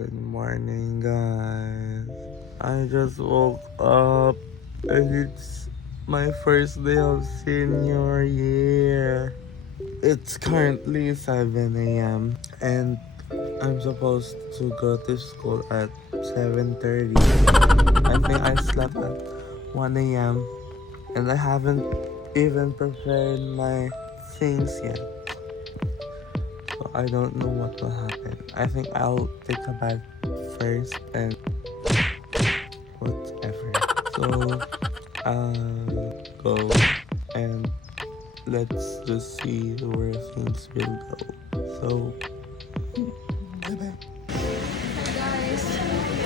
Good morning, guys. I just woke up and it's my first day of senior year. It's currently 7 a.m. and I'm supposed to go to school at 7:30. I think I slept at 1 a.m. and I haven't even prepared my things yet. So I don't know what will happen. I think I'll take a bath first and whatever. So go and let's just see where things will go. So bye-bye. Hi guys,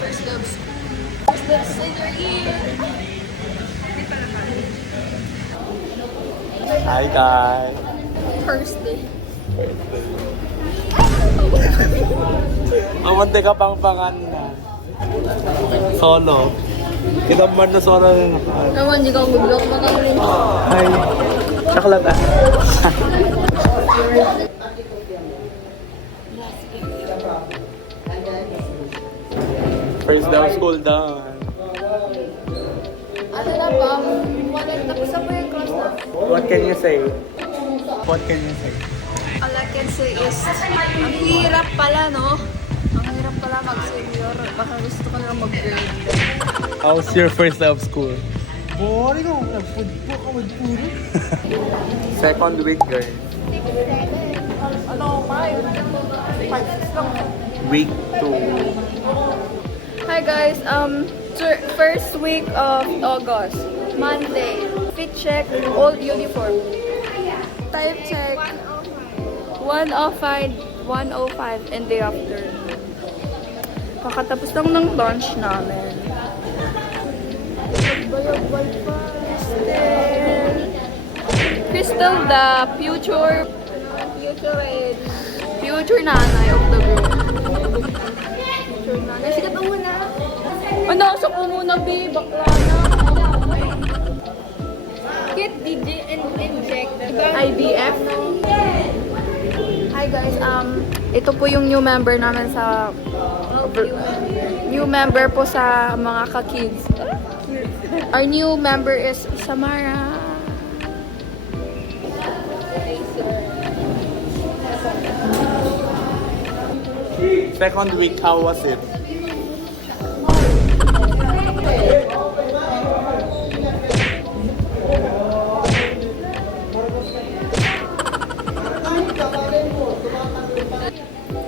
first day of school. First day of senior year. Hi guys. First day. Mamunti ka pang na. Solo. Kita mo na solo na nakaan. Naman, di ka mag-vlog makakalimutan. Hi. Chocolate ah. First day of school done. Ano na ba? Tapos na po yung class na. What can you say? What can you say? All I can say is, ang hirap pala, no? Ang hirap pala mag-senior. Baka gusto ko na mag-grade. How's your first day of school? Boring ako. Nag-food po ako mag-puro. Second week, girl. Ano, 5? 5, 6 lang. Week 2. Hi guys, first week of August, Monday. Fit check, old uniform. Type check, 105, 105, and day after. Kakatapos lang ng lunch namin. Bayag-bay pa. Crystal, the future nanay of the group. Future nanay. Sige pa muna. Nasa ko muna, babe. Bakla na. Get DJ and inject IVF. Hi guys, ito po yung new member namin sa new member po sa mga ka-kids. Our new member is Samara. Second week, how was it?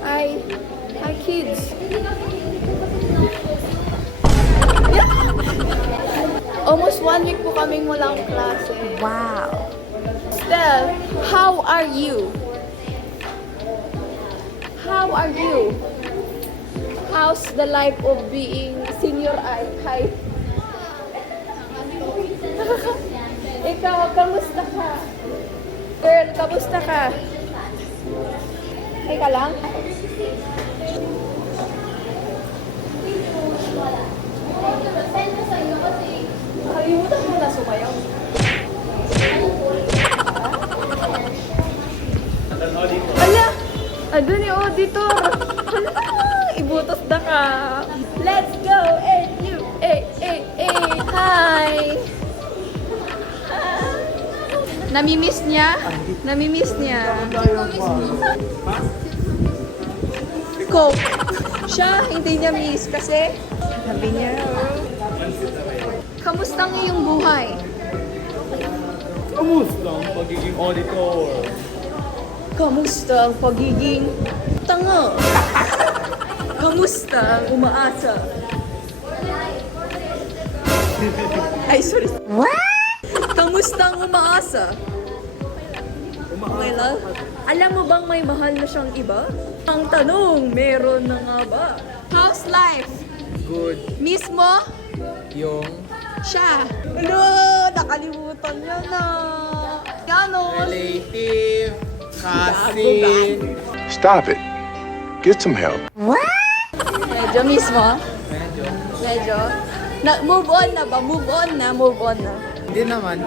Hi kids. Almost 1 week po kaming walang klase. Wow. Stell, how are you? How are you? How's the life of being senior high? Ikaw, kamusta ka? Girl, kamusta ka? Okay ka lang? Kalimutan mo na sumayaw. Ala! Adun yung auditor! Hala! Ibutos na ka! Let's go! Hi! Namimiss niya? Namimiss niya? Coke. Siya, hindi niya miss kasi sabi niya, kamusta ang iyong buhay? Kamusta ang pagiging auditor? Kamusta ang pagiging tanga? Kamusta ang umaasa? Ay, sorry. Kamusta ang umaasa? Okay lang? Alam mo bang may mahal na siyang iba? Ang tanong, meron na nga ba? How's life? Good. Miss mo? Yung Siya. Ano? Nakalimutan niya na. Yanos. relative, cousin. Stop it. Get some help. Medyo miss mo? Medyo. Move on na ba? Move on na. Hindi naman.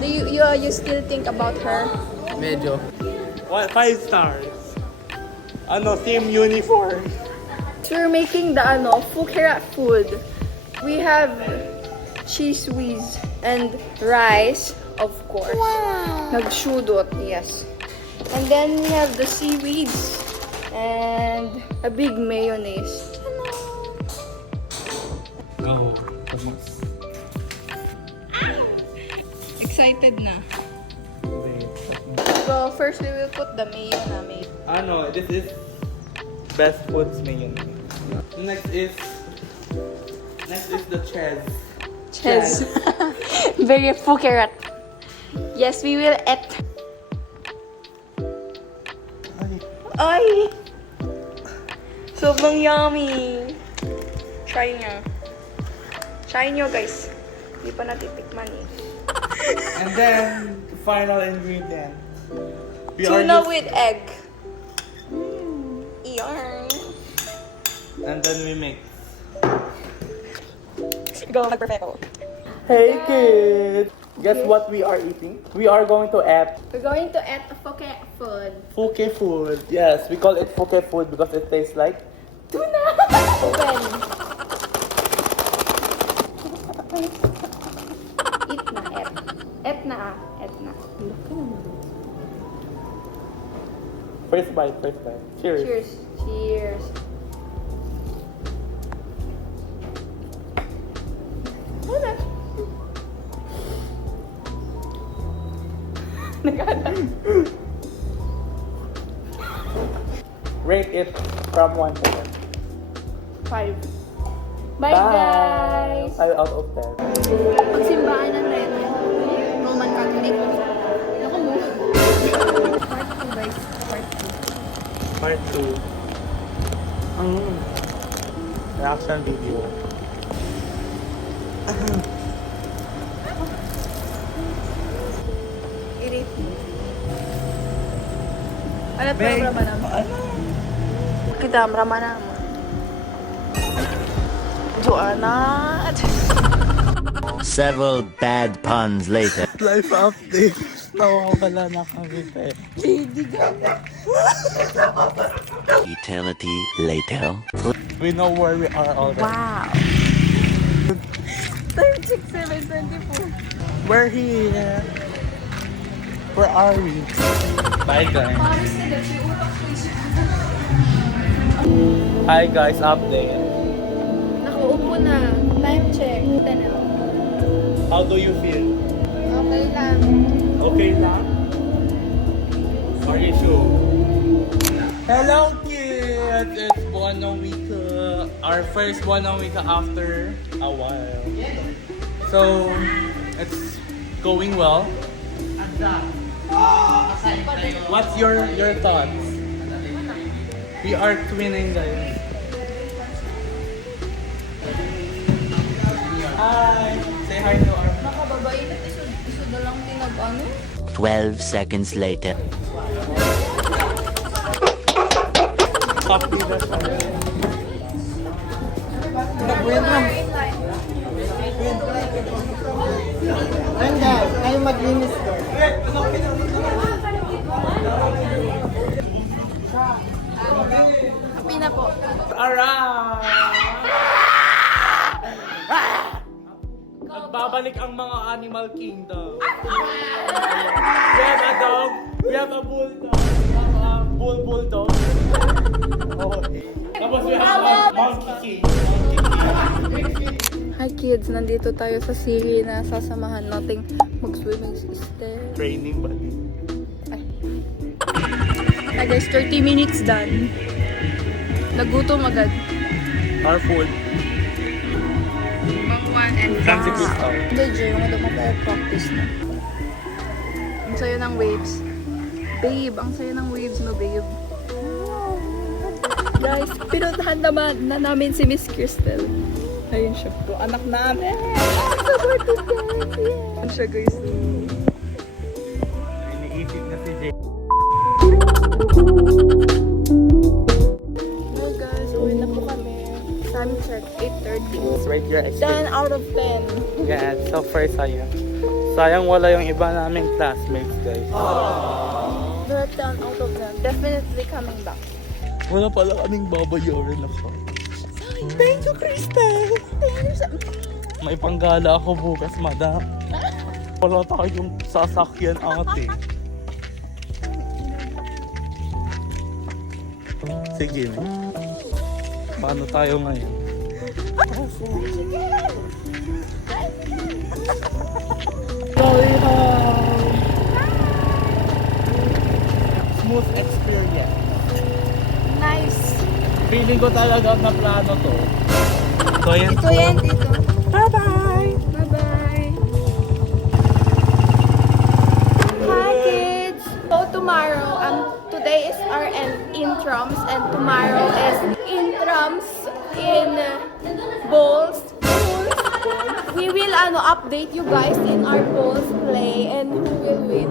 Do you still think about her? Medyo. What? 5 stars. Ano? Team uniform. So we're making the Phuket food. We have cheese whiz and rice, of course. Wow. Nagshudot, yes. And then we have the seaweeds and a big mayonnaise. Go. Excited na. So first we will put the mayo namin. Ano, this is best foods mayo. Next is the cheese. Cheese. Very Phuket. Yes, we will eat. Ay! Sobrang yummy! Try nyo. Try nyo, guys. Hindi pa natitikman eh. And then, the final ingredient. Tuna with egg. Yarn. And then we mix. Go, mag-perfecto. Hey kids! Guess what we are eating? We are going to eat We're going to eat a Phuket food. Phuket food. Yes, we call it Phuket food because it tastes like Tuna! Open. Eat na, eat. Eat na, eat na. first bite. Cheers. Cheers. Cheers. Wala. Rate it from 1 to 10. 5. Bye, guys! 5 out of 10. Pagsimbahan ng Roman Catholic. Ako mo. Part 2, guys. Part 2. Part 2. Reaction video. Irit. Ano to, Rama naman? Kita, Rama naman. Joanna. Several bad puns later. Life update. Nawawala na kami eh. Eternity later. We know where we are already. Wow. Time check 7:24. We're here. Where are we? Bye guys. Hi guys, update. Nakaupo na. Time check. Tanaw. How do you feel? Okay lang. Okay lang? Are you sure? Hello kids! It's Buwanong Wika. Our first Buwanong Wika after a while. So, it's going well. What's your thoughts? We are twinning guys. Hi! Say hi to our... Nakababae na iso na lang tinag-ano? 12 seconds later. Copy the Ayun guys, kayo maglinis ko. Happy na po. Alright! Nagbabalik ang mga animal kingdom. We have a dog. We have a bulldog. Bulldog. Okay. Tapos we have a monkey king. Hi kids, nandito tayo sa Siri na sasamahan nating mag-swimming system. Training buddy. Hi guys, 30 minutes done. Nagutom agad. Our food. Mag-1 and Fancy crystal. Hindi, Jay, yung madama pa practice na. Ang sayo ng waves. Babe, ang sayo ng waves no, babe. Guys, pinuntahan naman na namin si Miss Crystal. Ayun siya po, anak namin. Supported guys. Ayun siya guys. Iniisip na si Jay. Hi guys, uwi na po kami. Time check, 8:30. It's right here. 10 out of 10. Yeah, so first sayang. Sayang wala yung iba naming classmates guys. But 10 out of 10. Definitely coming back. Wala pala kaming babayaran ako. Thank you, Crystal. May panggala ako bukas, madam. Wala tayong sasakyan, ate. Sige. Paano tayo ngayon? Going home. Smooth experience. Nice. Feeling ko talaga na plano to. So yan Ito po. yan, dito. Bye-bye! Bye-bye. Hi, kids! So tomorrow, today is our intrams and tomorrow is intrams in bowls. We will update you guys in our bowls play and who will win.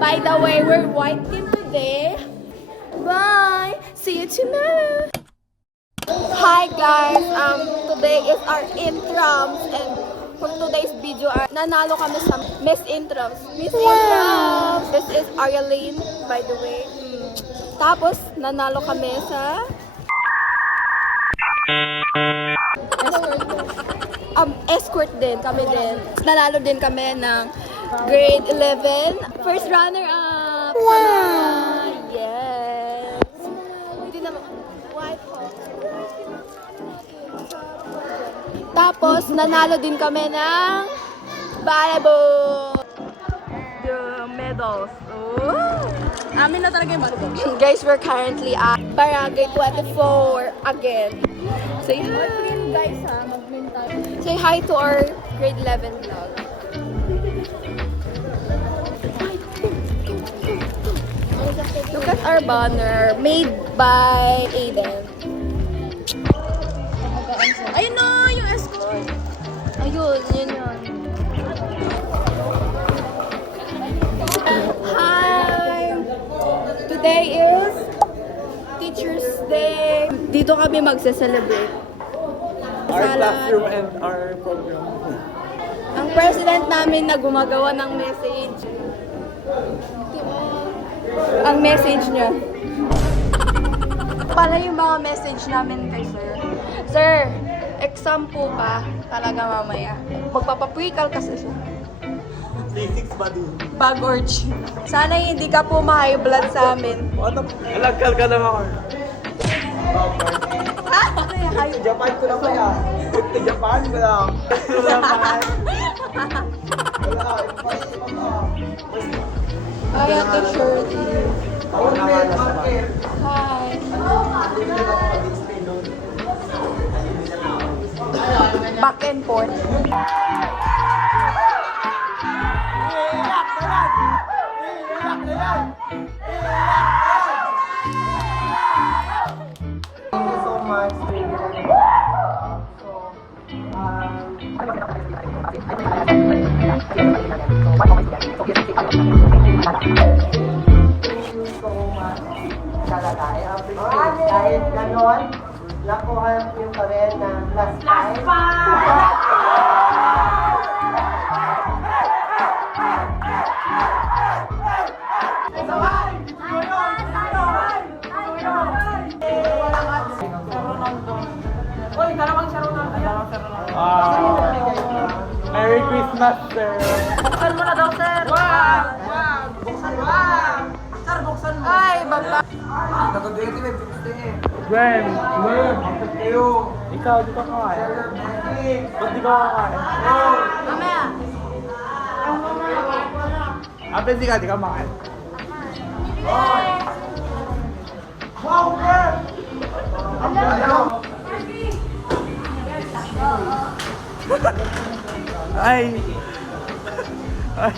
By the way, we're white team today. Bye! See you tomorrow! Hi guys! Today is our intrams and for today's video, nanalo kami sa Miss Intrams. Miss Intrams! This is Arialine, by the way. Tapos, nanalo kami sa escort din, kami din. Nanalo din kami ng grade 11. First runner-up! Wow! Yes! Hindi naman, white hawk. Tapos, nanalo din kami ng volleyball. The medals. Oh! Amin na talaga yung volleyball. Guys, we're currently at Barangay 24 again. Say hi! Guys, say hi to our grade 11 vlog. Look at our banner made by Aiden. Ayun na, yung escort. Ayun, yun yun. Hi! Today is Teacher's Day. Dito kami magse-celebrate. Our classroom and our program. Ang president namin na gumagawa ng message. Ang message niya. Pala yung mga message namin kay sir. Sir, exam po ba talaga mamaya? Magpapaprekal kasi siya. Physics ba din? Bagorch. Sana hindi ka po ma-high blood sa amin. Alagkal ka lang ako. Japan ko lang kaya. Japan ko lang. Ay, ate Shirley. Hi. Back and forth. Thank you so much. Thank you so much. Talaga, I appreciate dahil ganon, nakuha niyo pa rin ng last time. Merry Christmas, sir. Buksan mo na daw, sir. Wow! Sir, buksan mo. Ay, baba. Gwen, ikaw, di ka kakain. Ba't di ka kakain? Mamaya. Ape, di ka makain. Ay! Ay!